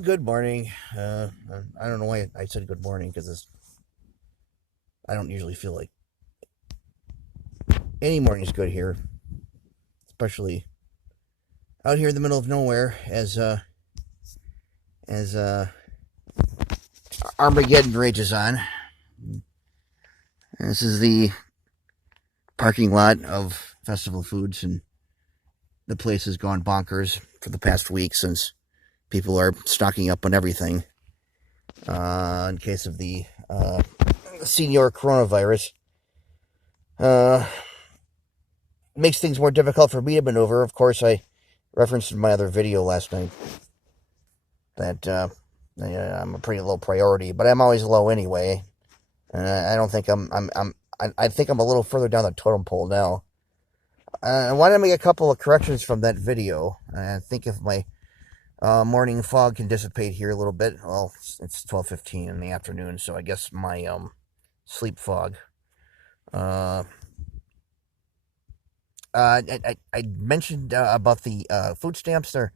good morning. I don't know why I said good morning because I don't usually feel like any morning's good here, especially out here in the middle of nowhere as Armageddon rages on. And this is the parking lot of Festival Foods, and the place has gone bonkers for the past week since people are stocking up on everything in case of the senior coronavirus. Makes things more difficult for me to maneuver. Of course, I referenced in my other video last night that I'm a pretty low priority, but I'm always low anyway. And I don't think I think I'm a little further down the totem pole now. I wanted to make a couple of corrections from that video. I think if my morning fog can dissipate here a little bit. Well, it's 12:15 in the afternoon, so I guess my sleep fog. I mentioned about the food stamps there.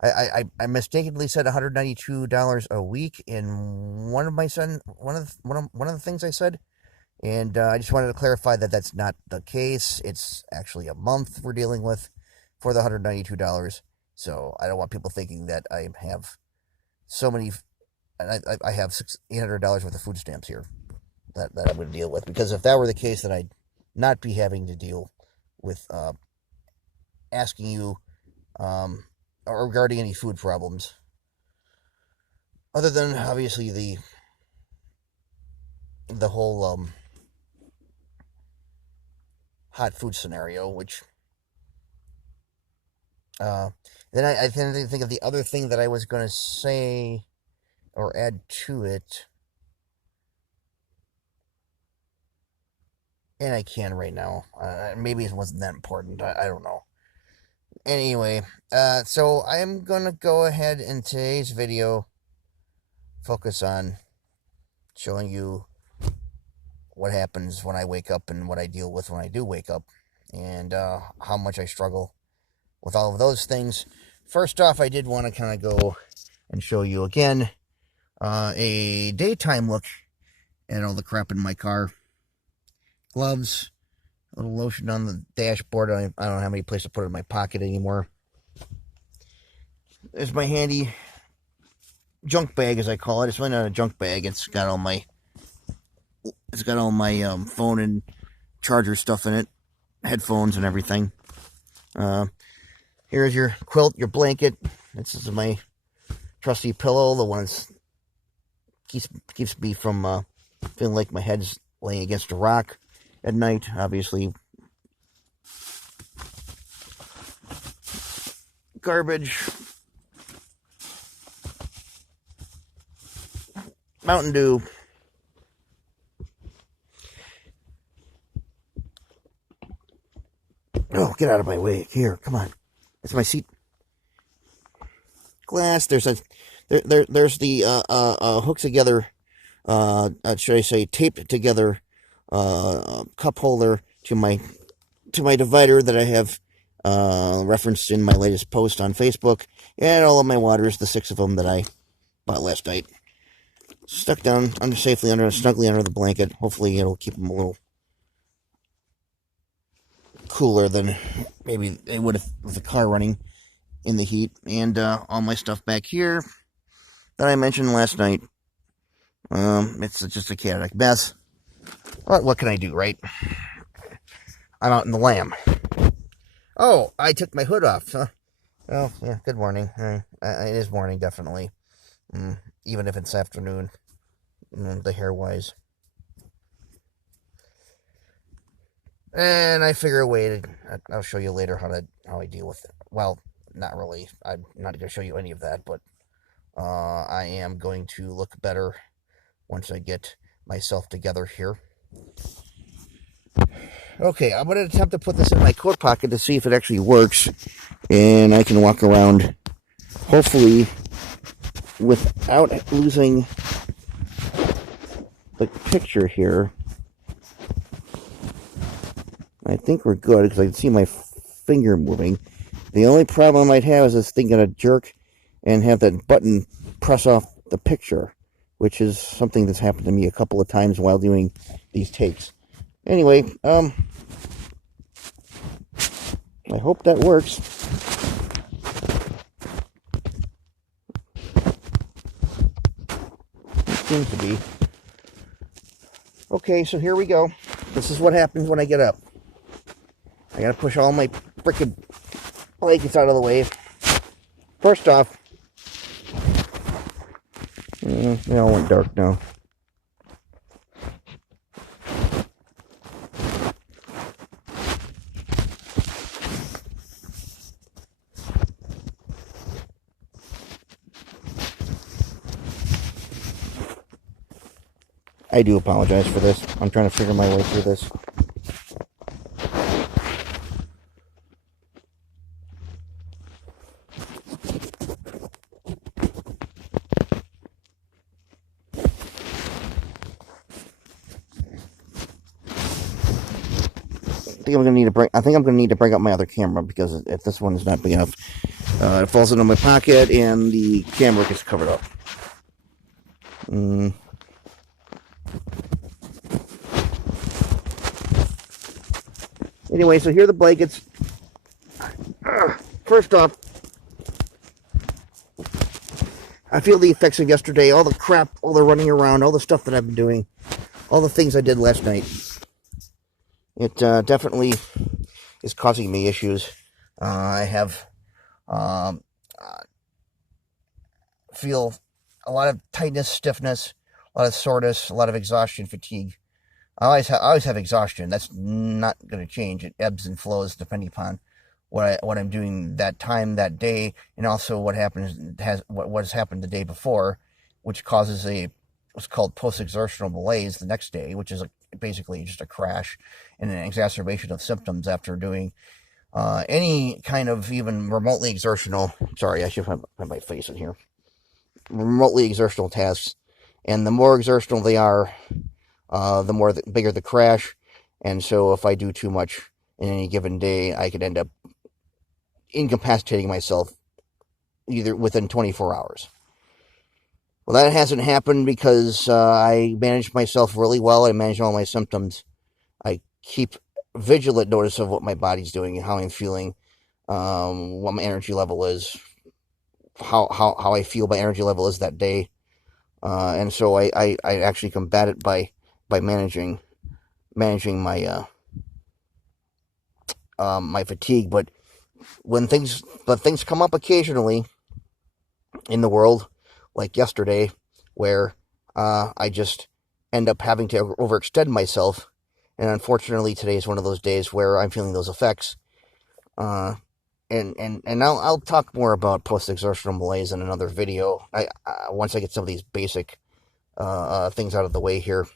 I mistakenly said $192 a week in one of the things I said, and I just wanted to clarify that that's not the case. It's actually a month we're dealing with for the $192. So I don't want people thinking that I have so many. I have $800 worth of food stamps here that I'm going to deal with, because if that were the case, then I'd not be having to deal with asking you regarding any food problems, other than obviously the whole hot food scenario, which then I think of the other thing that I was going to say or add to it, and I can right now. Maybe it wasn't that important. I don't know. Anyway, so I'm going to go ahead in today's video focus on showing you what happens when I wake up and what I deal with when I do wake up, and how much I struggle with all of those things. First off, I did want to kind of go and show you again a daytime look at all the crap in my car. Gloves, a little lotion on the dashboard. I don't have any place to put it in my pocket anymore. There's my handy junk bag, as I call it. It's really not a junk bag. It's got all my phone and charger stuff in it, headphones and everything. Here's your quilt, your blanket. This is my trusty pillow, the one that keeps me from feeling like my head's laying against a rock at night. Obviously, garbage, Mountain Dew. Oh, get out of my way. Here, come on. That's my seat. Glass. There's the hook together, should I say, taped together cup holder to my divider that I have referenced in my latest post on Facebook, and all of my waters, the 6 of them that I bought last night, stuck down snugly under the blanket. Hopefully it'll keep them a little cooler than maybe they would with the car running in the heat. And all my stuff back here that I mentioned last night. It's just a chaotic mess. But what can I do, right? I'm out in the Lamb. Oh, I took my hood off. Huh? Oh, yeah, good morning. It is morning, definitely. Even if it's afternoon, the hair-wise. And I figure a way I'll show you later how I deal with it. Well, not really. I'm not going to show you any of that, but I am going to look better once I get myself together here. Okay, I'm going to attempt to put this in my coat pocket to see if it actually works, and I can walk around, hopefully, without losing the picture here. I think we're good, because I can see my finger moving. The only problem I might have is this thing going to jerk and have that button press off the picture, which is something that's happened to me a couple of times while doing these takes. Anyway, I hope that works. It seems to be. Okay, so here we go. This is what happens when I get up. I gotta push all my frickin' blankets out of the way. First off, it all went dark now. I do apologize for this. I'm trying to figure my way through this. I think I'm gonna need to bring up my other camera, because if this one is not big enough, it falls into my pocket and the camera gets covered up. Anyway, so here are the blankets. First off, I feel the effects of yesterday, all the crap, all the running around, all the stuff that I've been doing, all the things I did last night. It definitely is causing me issues. I have feel a lot of tightness, stiffness, a lot of soreness, a lot of exhaustion, fatigue. I always have exhaustion. That's not going to change. It ebbs and flows depending upon what I'm doing that time, that day, and also what has happened the day before, which causes what's called post-exertional malaise the next day, which is basically just a crash and an exacerbation of symptoms after doing any kind of even remotely exertional. Sorry, I should have my face in here. Remotely exertional tasks, and the more exertional they are, the bigger the crash. And so if I do too much in any given day, I could end up incapacitating myself either within 24 hours. Well, that hasn't happened because I managed myself really well. I managed all my symptoms. I keep vigilant notice of what my body's doing and how I'm feeling, what my energy level is, how I feel my energy level is that day. And so I actually combat it by managing my my fatigue. But things come up occasionally in the world, like yesterday, where I just end up having to overextend myself. And unfortunately, today is one of those days where I'm feeling those effects. And I'll talk more about post-exertional malaise in another video. Once I get some of these basic things out of the way here.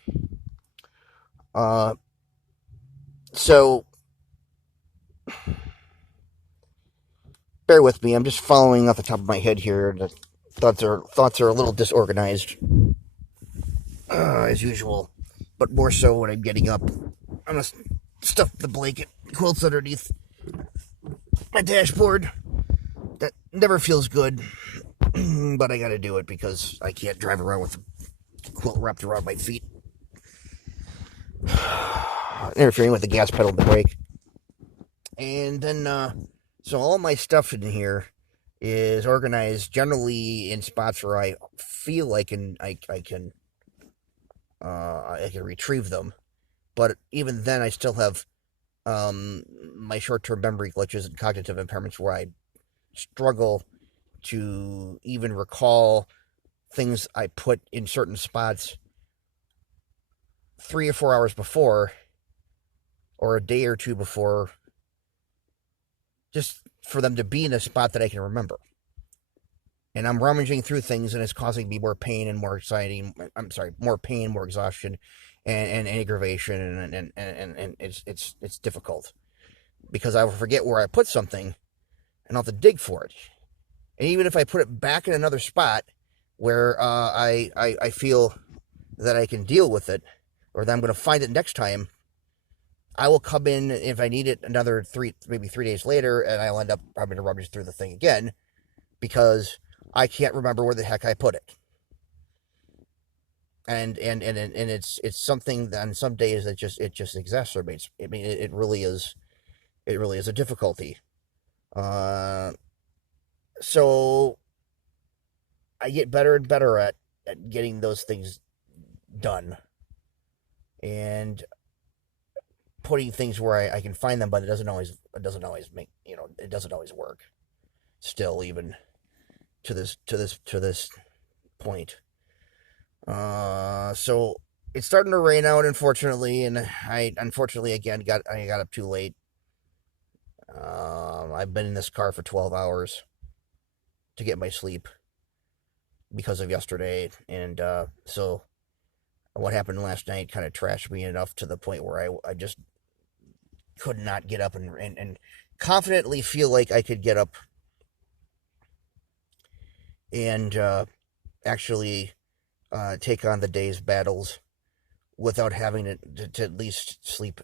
So bear with me. I'm just following off the top of my head here. The thoughts are a little disorganized, as usual, but more so when I'm getting up. I'm gonna stuff the blanket quilts underneath my dashboard. That never feels good, but I gotta do it because I can't drive around with the quilt wrapped around my feet, interfering with the gas pedal and the brake. And then, so all my stuff in here is organized generally in spots where I feel like I can retrieve them. But even then, I still have my short-term memory glitches and cognitive impairments where I struggle to even recall things I put in certain spots 3 or 4 hours before, or a day or two before, just for them to be in a spot that I can remember. And I'm rummaging through things, and it's causing me more pain and more anxiety. More pain, more exhaustion, and aggravation, and it's difficult because I will forget where I put something, and I'll have to dig for it. And even if I put it back in another spot where I feel that I can deal with it, or that I'm going to find it next time, I will come in if I need it maybe 3 days later, and I'll end up having to rummage through the thing again because I can't remember where the heck I put it. And it's something that on some days it just exacerbates. I mean, it really is a difficulty. So I get better and better at getting those things done and putting things where I can find them, but it doesn't always make, it doesn't always work. Still, even to this point. So it's starting to rain out, unfortunately, and I unfortunately again got up too late. I've been in this car for 12 hours to get my sleep because of yesterday, and so what happened last night kind of trashed me enough to the point where I just could not get up and confidently feel like I could get up and actually take on the day's battles without having to at least sleep,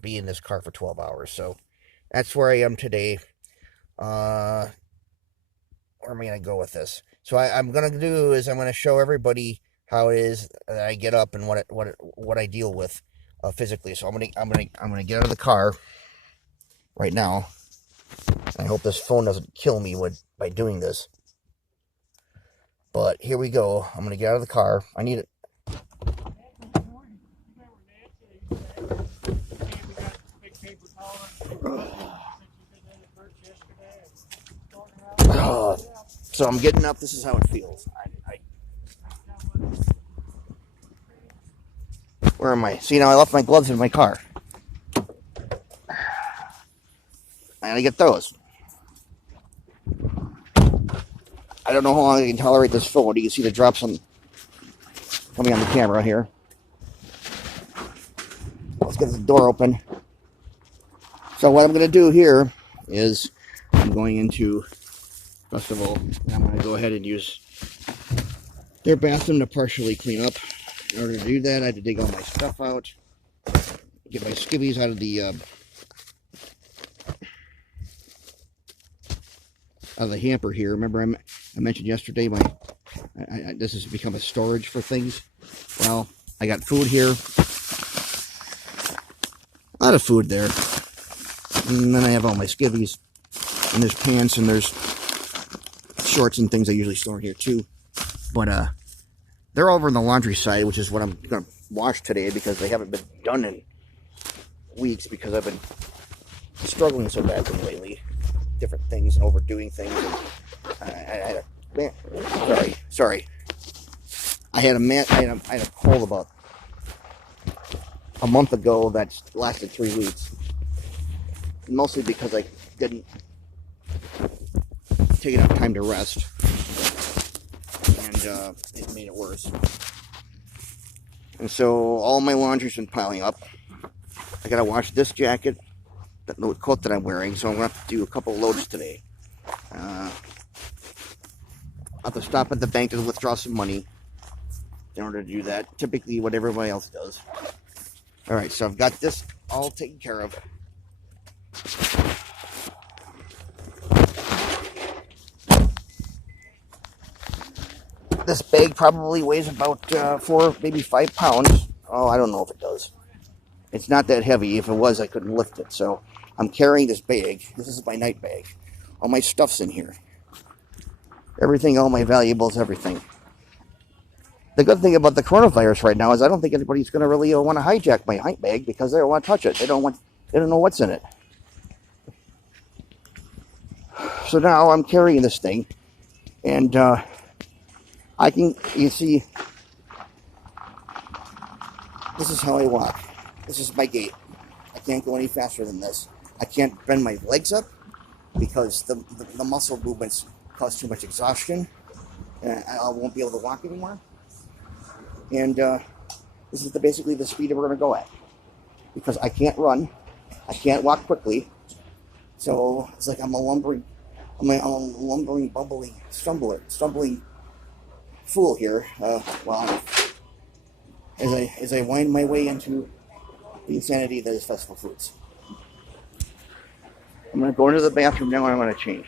be in this car for 12 hours. So that's where I am today. Where am I going to go with this? So I'm going to do is I'm going to show everybody how it is that I get up and what I deal with physically. So I'm gonna get out of the car right now. I hope this phone doesn't kill me by doing this. But here we go. I'm gonna get out of the car. I need it. So I'm getting up. This is how it feels. Where am I? See, now I left my gloves in my car. I gotta get those. I don't know how long I can tolerate this phone. You can see the drops coming on the camera here. Let's get the door open. So what I'm going to do here is I'm going into, first of all, I'm going to go ahead and use their bathroom to partially clean up. In order to do that, I had to dig all my stuff out, get my skivvies out of the hamper here. Remember, I mentioned yesterday this has become a storage for things. Well, I got food here, a lot of food there, and then I have all my skivvies, and there's pants and there's shorts and things I usually store here too. But they're over in the laundry side, which is what I'm gonna wash today because they haven't been done in weeks because I've been struggling so badly lately. Different things and overdoing things. And I had sorry. I had a cold about a month ago that lasted 3 weeks. Mostly because I didn't take enough time to rest, and it made it worse. And so all my laundry's been piling up. I gotta wash this jacket, that little coat that I'm wearing, so I'm gonna have to do a couple loads today. I'll have to stop at the bank to withdraw some money in order to do that. Typically what everybody else does. Alright, so I've got this all taken care of. This bag probably weighs about 4, maybe 5 pounds. Oh, I don't know if it does. It's not that heavy. If it was, I couldn't lift it. So I'm carrying this bag. This is my night bag. All my stuff's in here. Everything, all my valuables, everything. The good thing about the coronavirus right now is I don't think anybody's going to really want to hijack my night bag because they don't want to touch it. They don't know what's in it. So now I'm carrying this thing, and you see, this is how I walk. This is my gait. I can't go any faster than this. I can't bend my legs up because the muscle movements cause too much exhaustion. And I won't be able to walk anymore. And this is basically the speed that we're going to go at. Because I can't run. I can't walk quickly. So it's like I'm a lumbering, bumbling, stumbling fool here. As I wind my way into the insanity that is Festival Foods. I'm going to go into the bathroom now and I'm going to change.